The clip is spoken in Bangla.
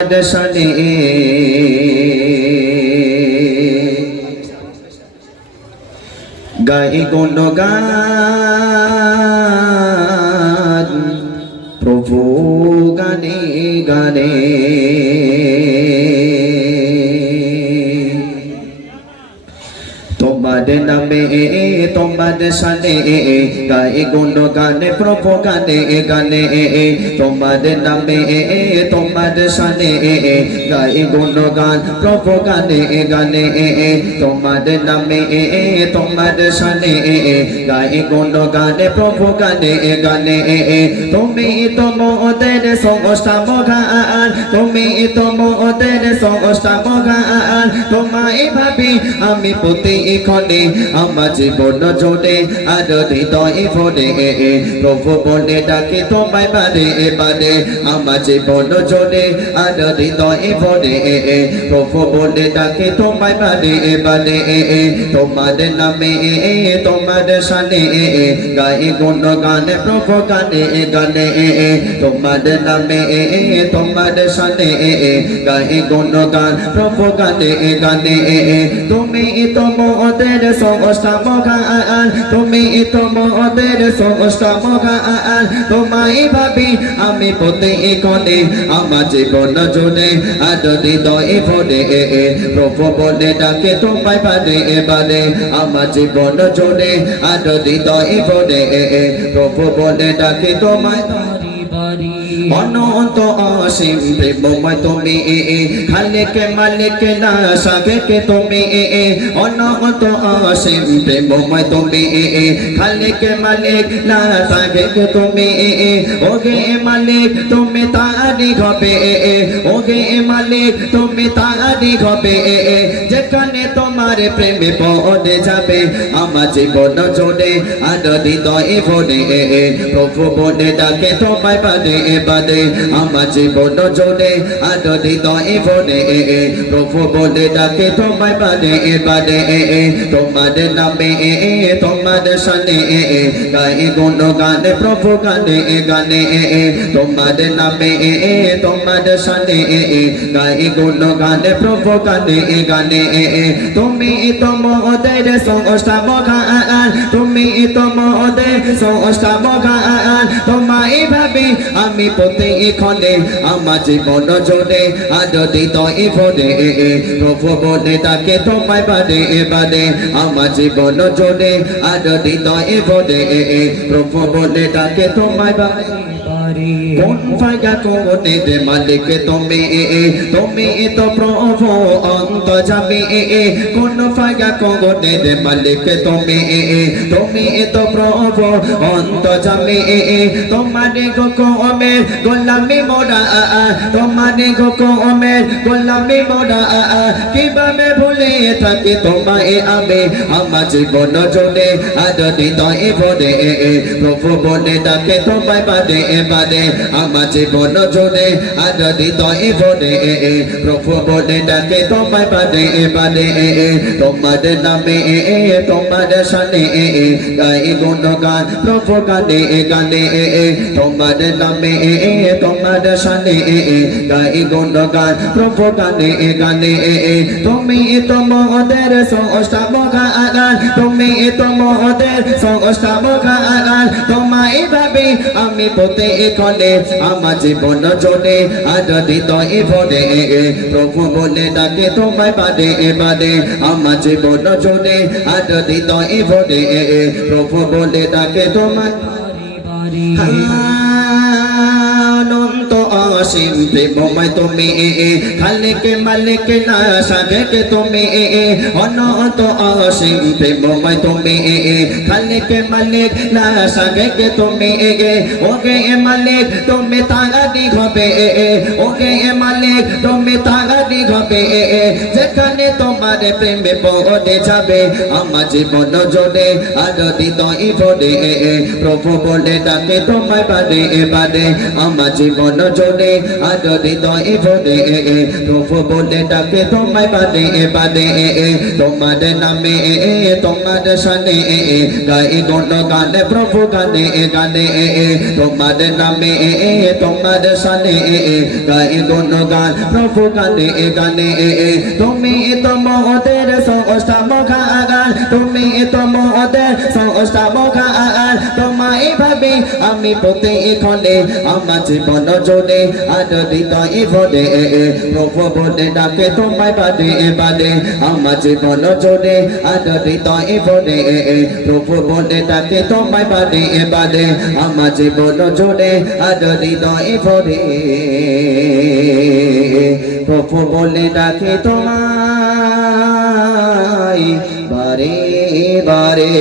দশনে গাই গুণগান প্রভু গানে গানে তোমার নামে তোমার শানে গাই গুণগান প্রভু গানে গানে তোমার নামে তোমার শানে গাই গুণগান প্রভু গানে গানে তোমার নামে তোমার শানে গাই গুণগান প্রভু গানে গানে তুমি তোমাদের সংস্থা মগান তুমি তোমাদের সংস্থা মগান তোমায় ভাবি আমি প্রতি এখানে আমার জীবন জোড়ে আর হৃদয় ভরে প্রভু বলে ডাকে তোমায় বারে বারে আমার জীবন জোড়ে আর হৃদয় ভরে প্রভু বলে ডাকে তোমায় বারে বারে তোমার নামে তোমার শানে গাই গুণগান প্রভু গানে গানে তোমার নামে তোমার শানে গাই গুণগান প্রভু গানে গানে তুমি তোমাদের সংস্থা মগান তুমি তোমাদের সংস্থা মগান তোমায় ভাবি আমি প্রতি এখানে আমার জীবন জোড়ে আর হৃদয় ভরে প্রভু বলে ডাকে তোমায় বারে বারে আমার জীবন জোড়ে আর হৃদয় ভরে প্রভু বলে ডাকে তোমায় অনন্ত অসীম প্রেমময় তুমি খালিকে মালিকে না সাগেকে তুমি অনন্ত অসীম প্রেমময় তুমি খালিকে মালিক না সাগেকে তুমি ওগে মালিক তুমি তারি হবে ওগে মালিক তুমি তারি হবে যেখানে তোমার প্রেমে পড়ে যাবে আমার জীবন জোড়ে আর হৃদয় ভরে প্রভু বলে ডাকে তোমায় বাদে বাদে আমার জীবন জোড়ে আর হৃদয় ভরে প্রভু বলে ডাকে তোমায় বাদে বাদে তোমার নামে তোমার শানে গাই গুণগান প্রভু গানে গানে তোমার নামে তোমার শানে গাই গুণগান প্রভু গানে গানে তুমি তোমাদের সংস্থা মগান তুমি তোমাদের সংস্থা মগান তোমায় ভাবে আমি প্রতি এখানে আমার জীবন জোড়ে আর হৃদয় ভরে প্রভু বলে তাকে তোমায় বারে বারে আমার জীবন জোড়ে আর হৃদয় ভরে প্রভু বলে তাকে তোমায় বারে কোন ফায়দা কোনে দে মালিক তুমি তুমি তো প্রভু অন্ত যাবে কোন ফায়দা কোনে দে মালিক তুমি তুমি তো প্রভু অন্ত যাবে তোমারে গোকমের গোলামি মোরা তোমারে গোকমের গোলামি মোরা কিভাবে ভুলে থাকি তোমায় আমি আমার জীবন জোড়ে আর হৃদয় ভরে প্রভু বলে ডাকে তোমায় বারে বারে আমার জীবন জোড়ে আর হৃদয় ভরে প্রভু বলে ডাকে তোমায় বারে বারে তোমার নামে তোমার শানে গাই গুণগান প্রভু গানে গানে তোমার নামে তোমার শানে গাই গুণগান প্রভু গানে গানে তুমি তোমাদের সংস্থা মগান তুমি তোমাদের সংস্থা মগান তোমায় ভাবে আমি প্রতি এখানে আমার জীবন জোড়ে আর হৃদয় ভরে প্রভু বলে ডাকে তোমায় বারে বারে আমার জীবন জোড়ে আর হৃদয় ভরে প্রভু বলে ডাকে তোমায় অনন্ত অসীম প্রেমময় তুমি খালিকে মালিকে না সাগেকে তুমি অনন্ত অসীম প্রেমময় তুমি খালিকে মালিক না সাগেকে তুমি ওগে মালিক তুমি তাগাদি হবে ওগে মালিক তুমি তাগাদি হবে যেখানে তোমার তোমার প্রেমে পড়ে যাবে আমার জীবন জোরে আর হৃদয় ভরে প্রভু বলে ডাকে তোমায় বাদে বাদে আমার জীবন জোরে আর হৃদয় ভরে প্রভু বলে ডাকে তোমায় বাদে বাদে তোমার নামে তোমার শানে গায়ে গুণ গানে প্রভু গানে গানে তোমার নামে তোমার শানে গায়ে গুণ গান প্রভু গানে গানে তুমি তো মোদের সংস্থা মুখা আগান তুমি তো মোদের সংস্থা মুখা আগান তোমায় ভাবে আমি পথে এখানে আমার জীবন জোরে আর হৃদয় ভরে প্রভু বলে ডাকে তোমায় বাদে বাদে আমার জীবন জোরে আর হৃদয় ভরে প্রভু বলে ডাকে তোমায় বাদে বাদে আমার জীবন জোরে আর হৃদয় ভরে প্রভু বলে ডাকে তোমায় বারে বারে।